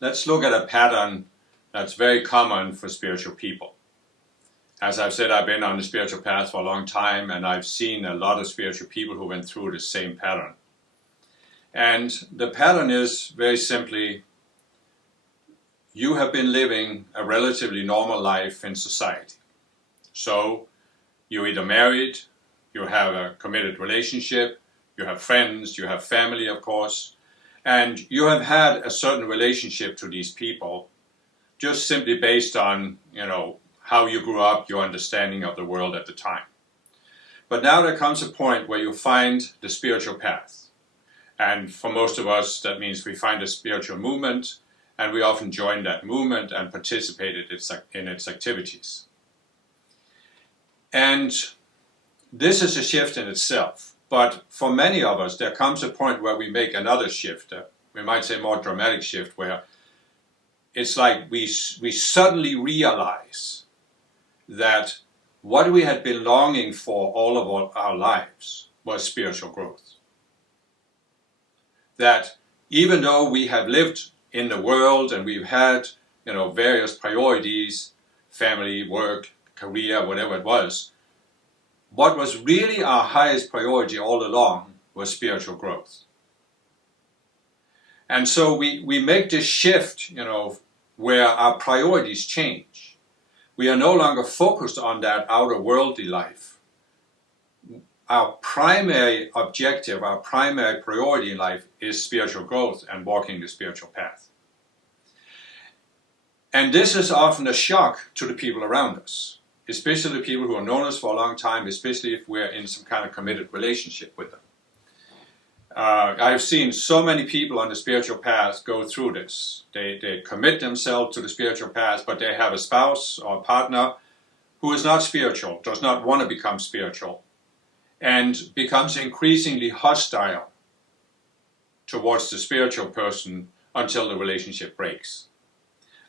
let's look at a pattern that's very common for spiritual people. As I've said, I've been on the spiritual path for a long time, and I've seen a lot of spiritual people who went through the same pattern. And the pattern is very simply, you have been living a relatively normal life in society. So you're either married, you have a committed relationship, you have friends, you have family, of course, and you have had a certain relationship to these people just simply based on, how you grew up, your understanding of the world at the time. But now there comes a point where you find the spiritual path. And for most of us, that means we find a spiritual movement, and we often join that movement and participate in its activities. And this is a shift in itself. But for many of us, there comes a point where we make another shift, we might say more dramatic shift, where it's like we suddenly realize that what we had been longing for all of our lives was spiritual growth. That even though we have lived in the world and we've had, various priorities, family, work, career, whatever it was, what was really our highest priority all along was spiritual growth. And so we make this shift, where our priorities change. We are no longer focused on that outer worldly life. Our primary objective, our primary priority in life is spiritual growth and walking the spiritual path. And this is often a shock to the people around us, especially the people who have known us for a long time, especially if we're in some kind of committed relationship with them. I've seen so many people on the spiritual path go through this. They commit themselves to the spiritual path, but they have a spouse or a partner who is not spiritual, does not want to become spiritual, and becomes increasingly hostile towards the spiritual person until the relationship breaks.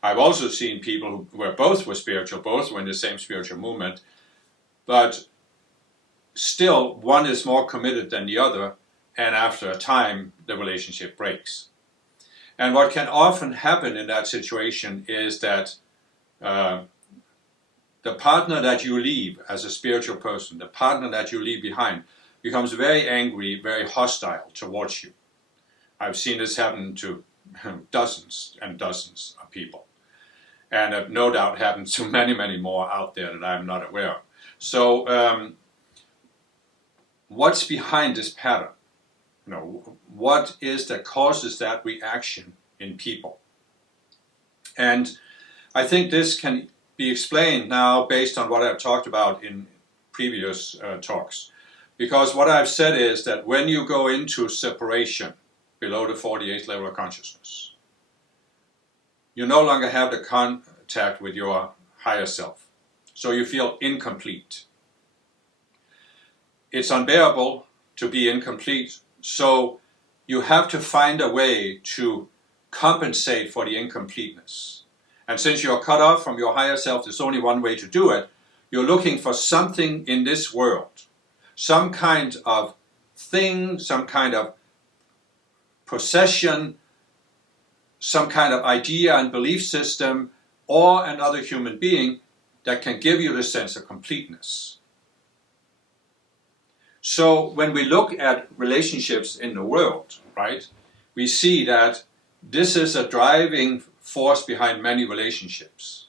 I've also seen people where both were spiritual, both were in the same spiritual movement, but still one is more committed than the other, and after a time the relationship breaks. And what can often happen in that situation is that the partner that you leave as a spiritual person, the partner that you leave behind, becomes very angry, very hostile towards you. I've seen this happen to dozens and dozens of people. And no doubt happens to many, many more out there that I'm not aware of. So what's behind this pattern? What is that causes that reaction in people? And I think this can be explained now based on what I've talked about in previous talks. Because what I've said is that when you go into separation below the 48th level of consciousness, you no longer have the contact with your higher self. So you feel incomplete. It's unbearable to be incomplete, so you have to find a way to compensate for the incompleteness. And since you're cut off from your higher self, there's only one way to do it. You're looking for something in this world, some kind of thing, some kind of possession, some kind of idea and belief system, or another human being that can give you the sense of completeness. So when we look at relationships in the world, right, we see that this is a driving force behind many relationships.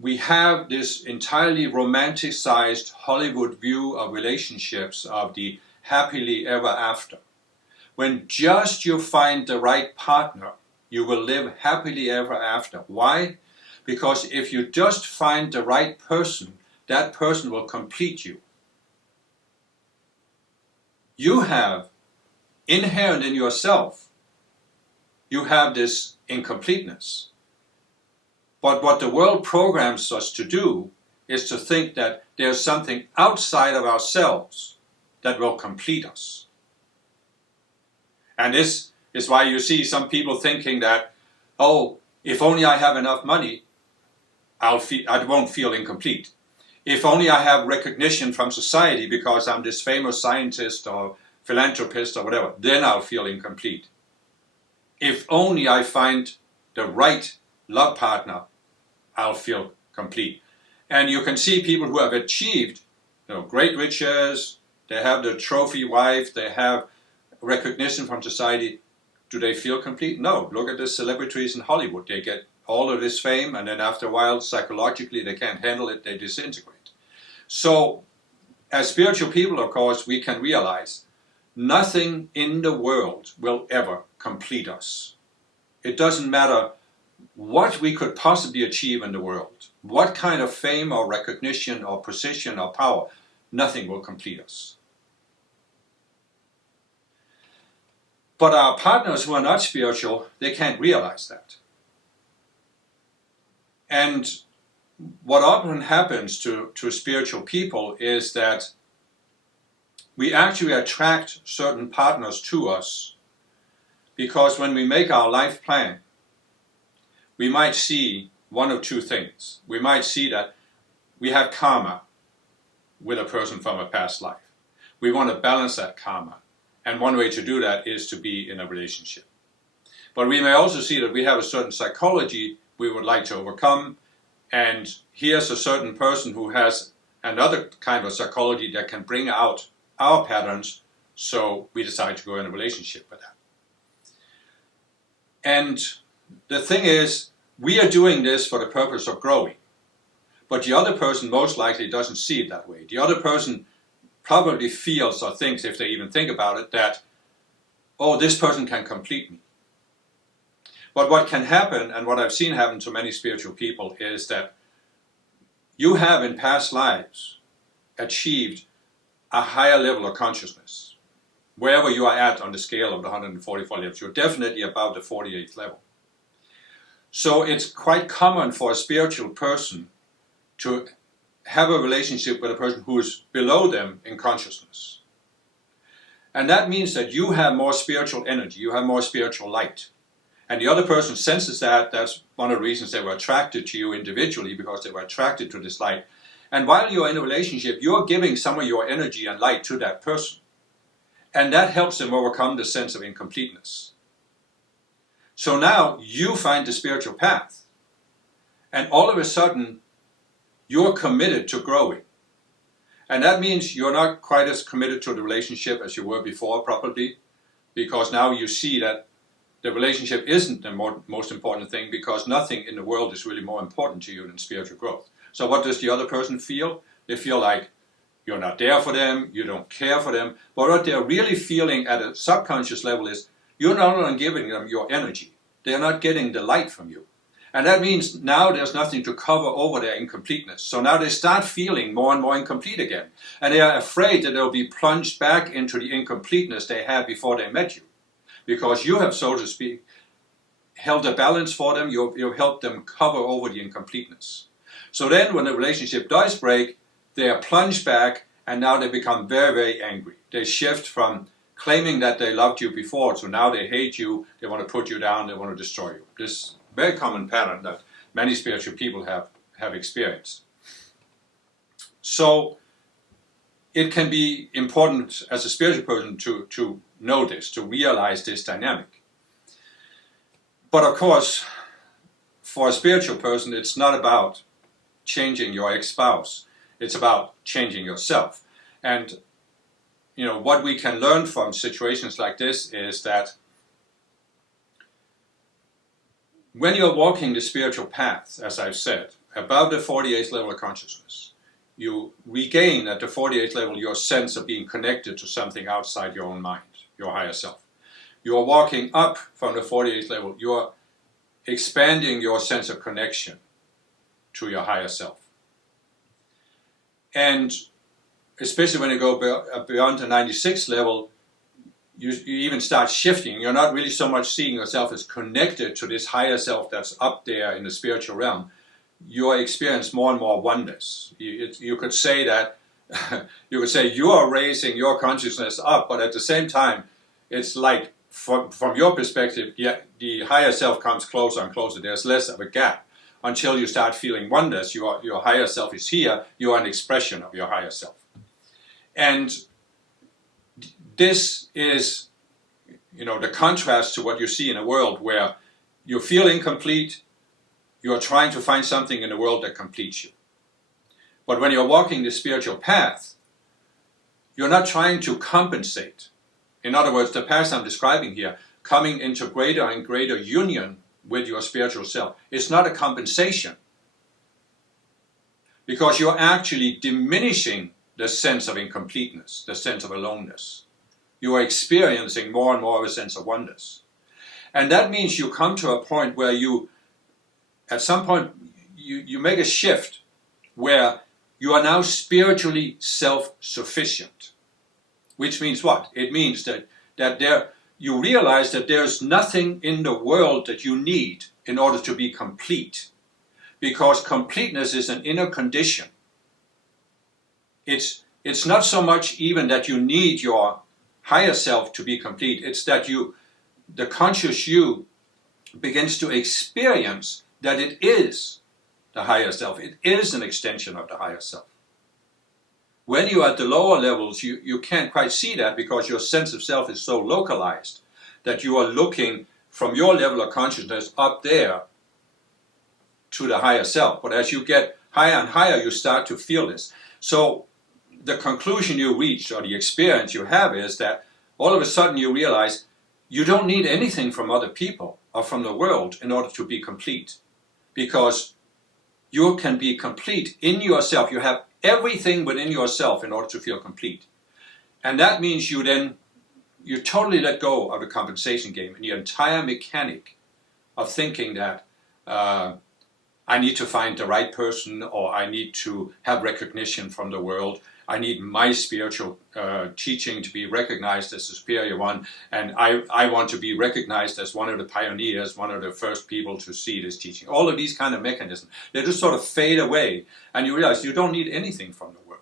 We have this entirely romanticized Hollywood view of relationships, of the happily ever after. When just you find the right partner, you will live happily ever after. Why? Because if you just find the right person, that person will complete you. You have, inherent in yourself, you have this incompleteness. But what the world programs us to do is to think that there's something outside of ourselves that will complete us. And this is why you see some people thinking that, oh, if only I have enough money, I won't feel incomplete. If only I have recognition from society because I'm this famous scientist or philanthropist or whatever, then I'll feel incomplete. If only I find the right love partner, I'll feel complete. And you can see people who have achieved, great riches, they have the trophy wife, they have recognition from society. Do they feel complete? No. Look at the celebrities in Hollywood. They get all of this fame, and then after a while, psychologically, they can't handle it, they disintegrate. So, as spiritual people, of course, we can realize nothing in the world will ever complete us. It doesn't matter what we could possibly achieve in the world, what kind of fame or recognition or position or power, nothing will complete us. But our partners who are not spiritual, they can't realize that. And what often happens to spiritual people is that we actually attract certain partners to us because when we make our life plan, we might see one of two things. We might see that we have karma with a person from a past life. We want to balance that karma. And one way to do that is to be in a relationship. But we may also see that we have a certain psychology we would like to overcome. And here's a certain person who has another kind of psychology that can bring out our patterns, so we decide to go in a relationship with that. And the thing is, we are doing this for the purpose of growing. But the other person most likely doesn't see it that way. The other person probably feels or thinks, if they even think about it, that, oh, this person can complete me. But what can happen, and what I've seen happen to many spiritual people, is that you have in past lives achieved a higher level of consciousness. Wherever you are at on the scale of the 144 levels, you're definitely above the 48th level. So it's quite common for a spiritual person to have a relationship with a person who is below them in consciousness. And that means that you have more spiritual energy, you have more spiritual light. And the other person senses that. That's one of the reasons they were attracted to you individually, because they were attracted to this light. And while you're in a relationship, you're giving some of your energy and light to that person. And that helps them overcome the sense of incompleteness. So now you find the spiritual path. And all of a sudden, you're committed to growing. And that means you're not quite as committed to the relationship as you were before, probably, because now you see that the relationship isn't the most important thing, because nothing in the world is really more important to you than spiritual growth. So what does the other person feel? They feel like you're not there for them, you don't care for them. But what they're really feeling at a subconscious level is you're not only giving them your energy, they're not getting the light from you. And that means now there's nothing to cover over their incompleteness. So now they start feeling more and more incomplete again. And they are afraid that they'll be plunged back into the incompleteness they had before they met you. Because you have, so to speak, held a balance for them, you've helped them cover over the incompleteness. So then when the relationship does break, they are plunged back, and now they become very, very angry. They shift from claiming that they loved you before to now they hate you, they want to put you down, they want to destroy you. This very common pattern that many spiritual people have experienced. So it can be important as a spiritual person to know this, to realize this dynamic. But of course, for a spiritual person, it's not about changing your ex-spouse. It's about changing yourself. And what we can learn from situations like this is that when you're walking the spiritual path, as I've said, above the 48th level of consciousness, you regain at the 48th level your sense of being connected to something outside your own mind, your higher self. You're walking up from the 48th level, you're expanding your sense of connection to your higher self. And especially when you go beyond the 96th level, you even start shifting. You're not really so much seeing yourself as connected to this higher self that's up there in the spiritual realm. You experience more and more oneness. You could say that you are raising your consciousness up, but at the same time, it's like from your perspective, the higher self comes closer and closer. There's less of a gap until you start feeling oneness. Your higher self is here. You are an expression of your higher self. And this is the contrast to what you see in a world where you feel incomplete, you are trying to find something in the world that completes you. But when you're walking the spiritual path, you're not trying to compensate. In other words, the path I'm describing here, coming into greater and greater union with your spiritual self, it's not a compensation. Because you're actually diminishing the sense of incompleteness, the sense of aloneness. You are experiencing more and more of a sense of oneness. And that means you come to a point where at some point, you make a shift where you are now spiritually self-sufficient. Which means what? It means that you realize that there's nothing in the world that you need in order to be complete. Because completeness is an inner condition. It's not so much even that you need your higher self to be complete. It's that the conscious you begins to experience that it is the higher self. It is an extension of the higher self. When you're at the lower levels, you can't quite see that because your sense of self is so localized that you are looking from your level of consciousness up there to the higher self. But as you get higher and higher, you start to feel this. So the conclusion you reach, or the experience you have, is that all of a sudden you realize you don't need anything from other people or from the world in order to be complete. Because you can be complete in yourself. You have everything within yourself in order to feel complete. And that means you totally let go of the compensation game and the entire mechanic of thinking that I need to find the right person, or I need to have recognition from the world. I need my spiritual teaching to be recognized as the superior one, and I want to be recognized as one of the pioneers, one of the first people to see this teaching. All of these kind of mechanisms, they just sort of fade away, and you realize you don't need anything from the world.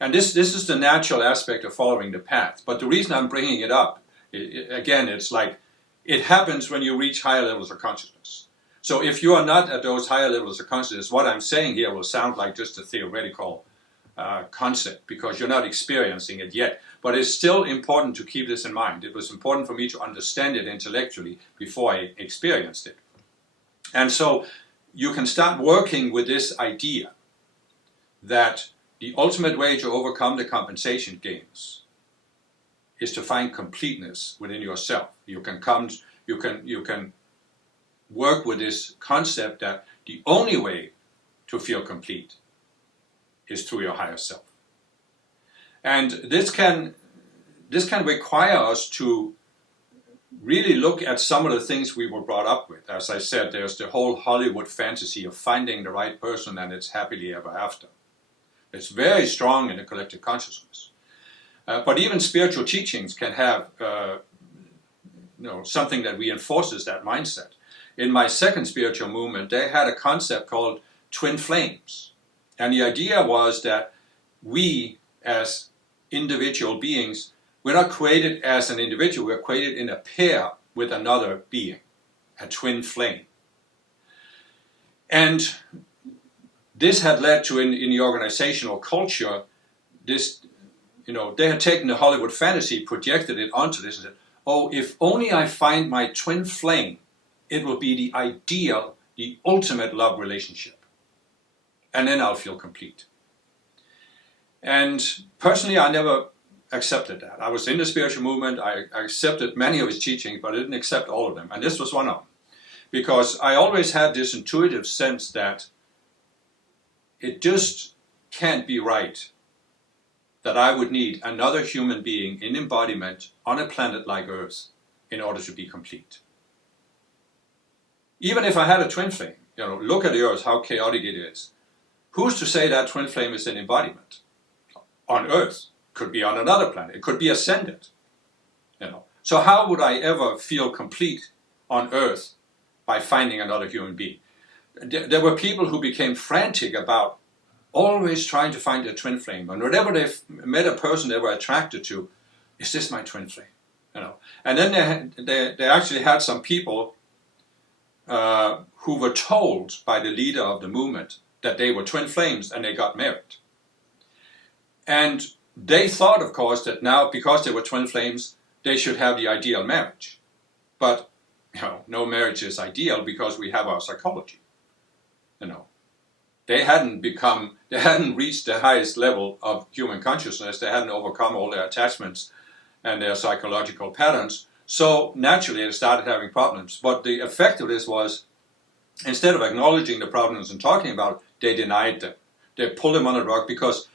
And this is the natural aspect of following the path. But the reason I'm bringing it up, again, it's like it happens when you reach higher levels of consciousness. So if you are not at those higher levels of consciousness, what I'm saying here will sound like just a theoretical concept because you're not experiencing it yet. But it's still important to keep this in mind. It was important for me to understand it intellectually before I experienced it. And so you can start working with this idea that the ultimate way to overcome the compensation games is to find completeness within yourself. You can work with this concept that the only way to feel complete is through your higher self. And this can require us to really look at some of the things we were brought up with. As I said, there's the whole Hollywood fantasy of finding the right person and it's happily ever after. It's very strong in the collective consciousness. But even spiritual teachings can have something that reinforces that mindset. In my second spiritual movement, they had a concept called twin flames. And the idea was that we, as individual beings, we're not created as an individual, we're created in a pair with another being, a twin flame. And this had led to, in the organizational culture, this, they had taken the Hollywood fantasy, projected it onto this, and said, oh, if only I find my twin flame, it will be the ideal, the ultimate love relationship. And then I'll feel complete. And personally, I never accepted that. I was in the spiritual movement, I accepted many of his teachings, but I didn't accept all of them. And this was one of them. Because I always had this intuitive sense that it just can't be right that I would need another human being in embodiment on a planet like Earth in order to be complete. Even if I had a twin flame, look at the Earth, how chaotic it is. Who's to say that twin flame is an embodiment? On Earth, could be on another planet, it could be ascended. So how would I ever feel complete on Earth by finding another human being? There were people who became frantic about always trying to find a twin flame. And whenever they met a person they were attracted to, is this my twin flame? And then they actually had some people who were told by the leader of the movement that they were twin flames and they got married. And they thought, of course, that now because they were twin flames, they should have the ideal marriage. But no marriage is ideal because we have our psychology. They hadn't reached the highest level of human consciousness. They hadn't overcome all their attachments and their psychological patterns. So naturally they started having problems. But the effect of this was, instead of acknowledging the problems and talking about it, they denied them. They pulled them on the rug because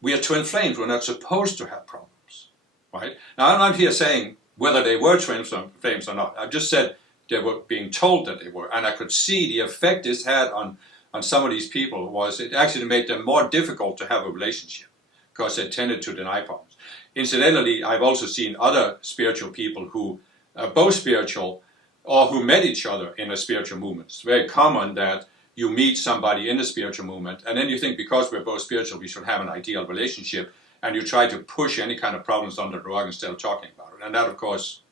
we are twin flames. We're not supposed to have problems, right? Now I'm not here saying whether they were twin flames or not. I just said they were being told that they were. And I could see the effect this had on some of these people was it actually made them more difficult to have a relationship because they tended to deny problems. Incidentally, I've also seen other spiritual people who are both spiritual or who met each other in a spiritual movement. It's very common that you meet somebody in a spiritual movement and then you think because we're both spiritual we should have an ideal relationship, and you try to push any kind of problems under the rug instead of talking about it. And that, of course,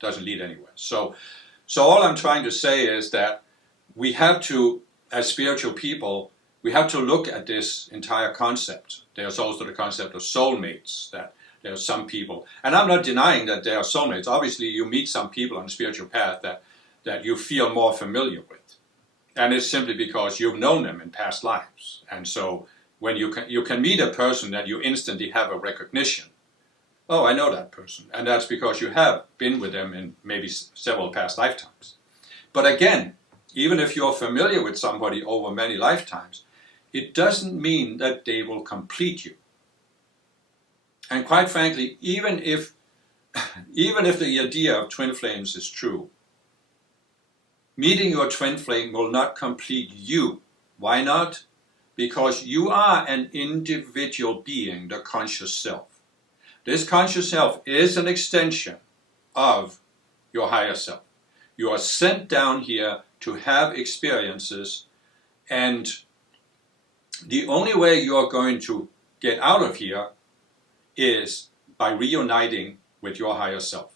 doesn't lead anywhere. So all I'm trying to say is that we have to, as spiritual people, we have to look at this entire concept. There's also the concept of soulmates, that there are some people, and I'm not denying that there are soulmates. Obviously, you meet some people on the spiritual path that you feel more familiar with. And it's simply because you've known them in past lives. And so when you can meet a person that you instantly have a recognition. Oh, I know that person. And that's because you have been with them in maybe several past lifetimes. But again, even if you're familiar with somebody over many lifetimes, it doesn't mean that they will complete you. And quite frankly, even if the idea of twin flames is true, meeting your twin flame will not complete you. Why not? Because you are an individual being, the conscious self. This conscious self is an extension of your higher self. You are sent down here to have experiences, and the only way you are going to get out of here is by reuniting with your higher self.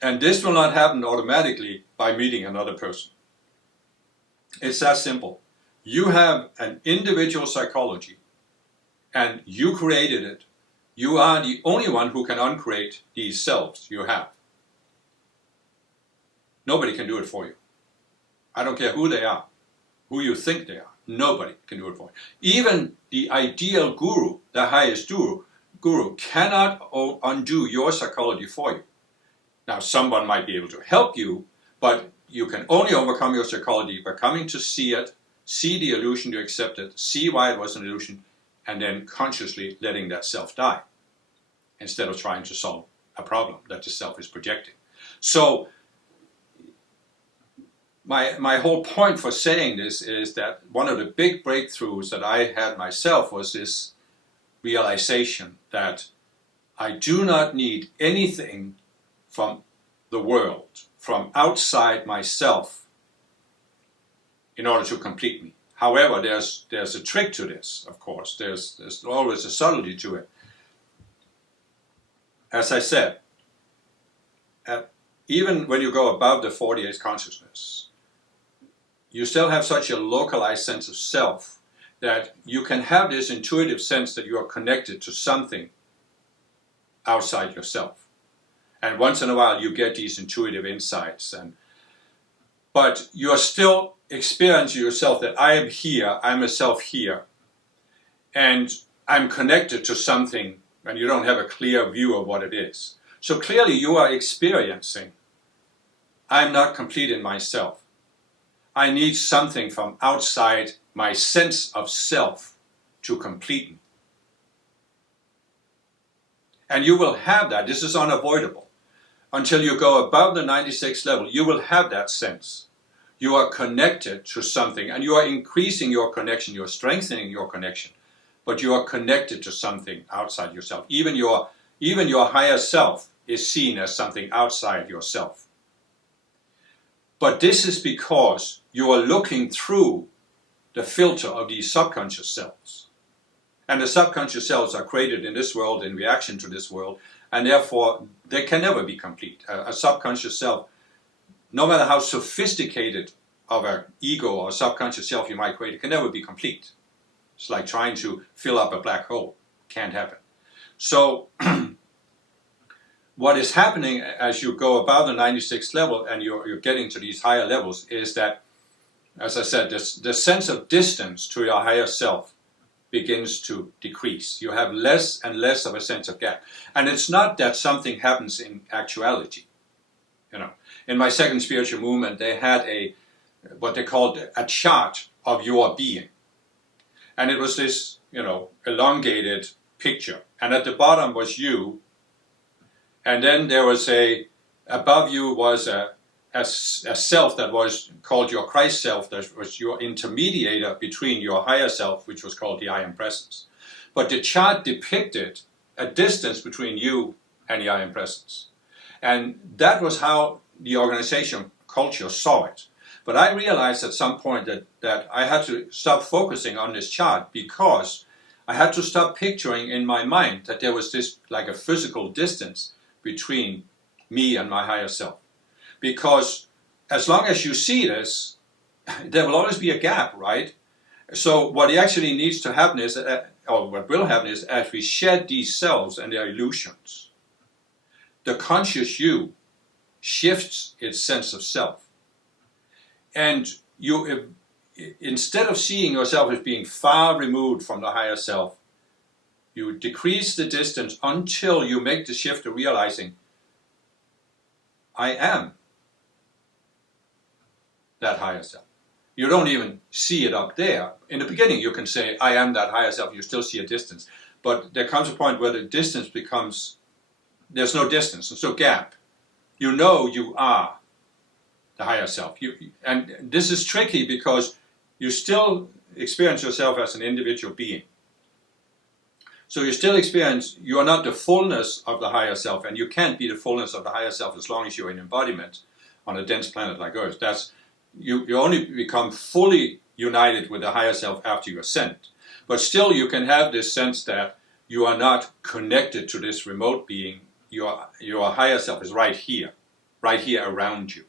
And this will not happen automatically by meeting another person. It's that simple. You have an individual psychology, and you created it. You are the only one who can uncreate these selves you have. Nobody can do it for you. I don't care who they are, who you think they are. Nobody can do it for you. Even the ideal guru, the highest guru cannot undo your psychology for you. Now, someone might be able to help you, but you can only overcome your psychology by coming to see it, see the illusion, you accept it, see why it was an illusion, and then consciously letting that self die instead of trying to solve a problem that the self is projecting. So my whole point for saying this is that one of the big breakthroughs that I had myself was this realization that I do not need anything from the world, from outside myself, in order to complete me. However, there's a trick to this, of course. There's always a subtlety to it. As I said, even when you go above the 48th consciousness, you still have such a localized sense of self that you can have this intuitive sense that you are connected to something outside yourself. And once in a while you get these intuitive insights, but you are still experiencing yourself that I am here, I'm a self here, and I'm connected to something, and you don't have a clear view of what it is. So clearly you are experiencing, I'm not complete in myself. I need something from outside my sense of self to complete me. And you will have that. This is unavoidable. Until you go above the 96th level, you will have that sense. You are connected to something, and you are increasing your connection, you are strengthening your connection, but you are connected to something outside yourself. Even your higher self is seen as something outside yourself. But this is because you are looking through the filter of these subconscious selves. And the subconscious selves are created in this world in reaction to this world, and therefore they can never be complete. A subconscious self, no matter how sophisticated of an ego or subconscious self you might create, it can never be complete. It's like trying to fill up a black hole. Can't happen. So what is happening as you go above the 96th level and you're getting to these higher levels is that, as I said, the sense of distance to your higher self begins to decrease. You have less and less of a sense of gap. And it's not that something happens in actuality. In my second spiritual movement, they had what they called a chart of your being. And it was this, elongated picture. And at the bottom was you. And then there was above you was a self that was called your Christ self, that was your intermediator between your higher self, which was called the I Am Presence. But the chart depicted a distance between you and the I Am Presence. And that was how the organization culture saw it. But I realized at some point that I had to stop focusing on this chart, because I had to stop picturing in my mind that there was this like a physical distance between me and my higher self. Because as long as you see this, there will always be a gap, right? So what actually needs to happen is, or what will happen is, as we shed these selves and their illusions, the conscious you shifts its sense of self. And you, instead of seeing yourself as being far removed from the higher self, you decrease the distance until you make the shift to realizing, I am that higher self. You don't even see it up there. In the beginning, you can say, I am that higher self. You still see a distance. But there comes a point where the distance becomes, there's no distance, there's no gap. You know you are the higher self. And this is tricky because you still experience yourself as an individual being. So you still experience, you are not the fullness of the higher self, and you can't be the fullness of the higher self as long as you're in embodiment on a dense planet like Earth. You only become fully united with the higher self after you ascend. But still you can have this sense that you are not connected to this remote being. Your higher self is right here around you.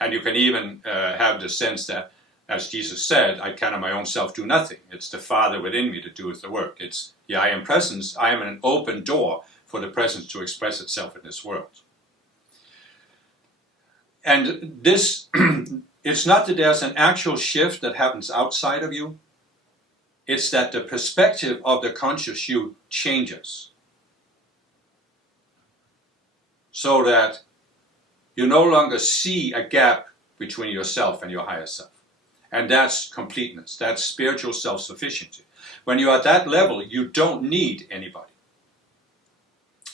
And you can even have the sense that, as Jesus said, I can of my own self do nothing. It's the Father within me that doeth the work. It's the I Am Presence. I am an open door for the presence to express itself in this world. And this, it's not that there's an actual shift that happens outside of you. It's that the perspective of the conscious you changes. So that you no longer see a gap between yourself and your higher self. And that's completeness. That's spiritual self-sufficiency. When you're at that level, you don't need anybody.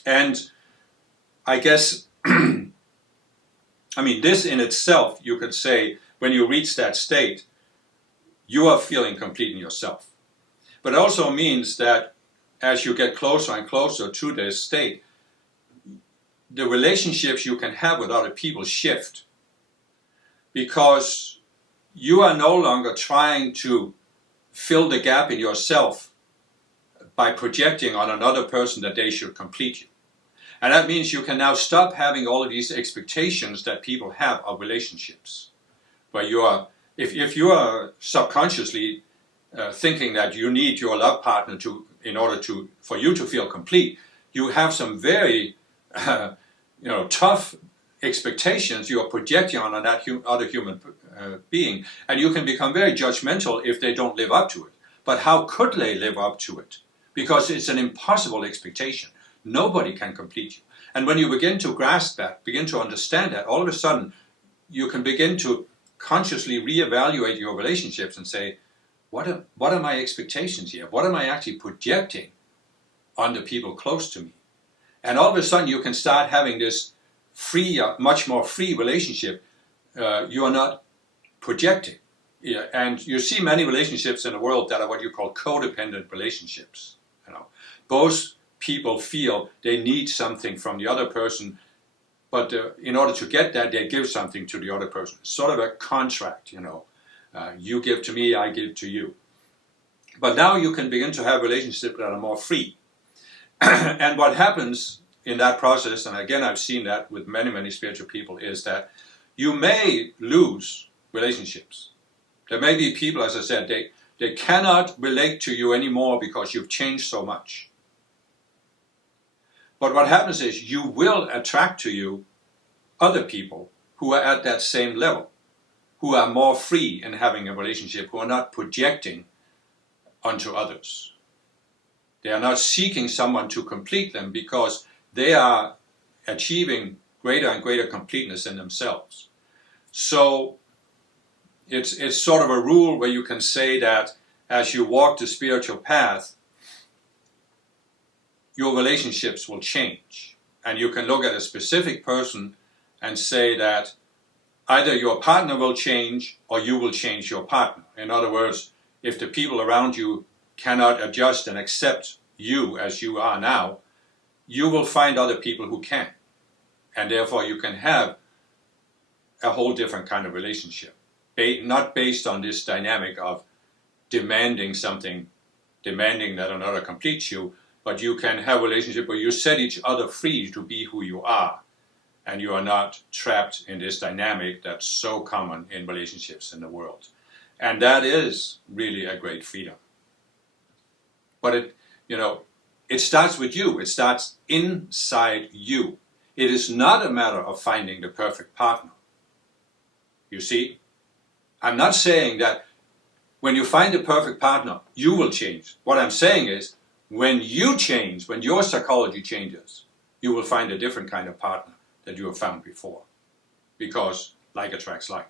And I guess, this in itself, you could say, when you reach that state, you are feeling complete in yourself. But it also means that as you get closer and closer to this state, the relationships you can have with other people shift. Because you are no longer trying to fill the gap in yourself by projecting on another person that they should complete you. And that means you can now stop having all of these expectations that people have of relationships. Where you are, if you are subconsciously thinking that you need your love partner for you to feel complete, you have some very tough expectations you are projecting on that other human being, and you can become very judgmental if they don't live up to it. But how could they live up to it? Because it's an impossible expectation. Nobody can complete you. And when you begin to grasp that, begin to understand that, all of a sudden you can begin to consciously reevaluate your relationships and say, what are my expectations here? What am I actually projecting on the people close to me? And all of a sudden you can start having this free, much more free relationship. You are not projecting. And you see many relationships in the world that are what you call codependent relationships. Both people feel they need something from the other person, but in order to get that, they give something to the other person. It's sort of a contract, you give to me, I give to you. But now you can begin to have relationships that are more free. And what happens in that process, and again I've seen that with many, many spiritual people, is that you may lose relationships. There may be people, as I said, they cannot relate to you anymore because you've changed so much. But what happens is you will attract to you other people who are at that same level, who are more free in having a relationship, who are not projecting onto others. They are not seeking someone to complete them because they are achieving greater and greater completeness in themselves. So it's sort of a rule where you can say that as you walk the spiritual path, your relationships will change. And you can look at a specific person and say that either your partner will change or you will change your partner. In other words, if the people around you cannot adjust and accept you as you are now, you will find other people who can. And therefore you can have a whole different kind of relationship. Not based on this dynamic of demanding something, demanding that another completes you, but you can have a relationship where you set each other free to be who you are. And you are not trapped in this dynamic that's so common in relationships in the world. And that is really a great freedom. But it starts with you. It starts inside you. It is not a matter of finding the perfect partner. You see, I'm not saying that when you find the perfect partner, you will change. What I'm saying is, when you change, when your psychology changes, you will find a different kind of partner that you have found before. Because like attracts like.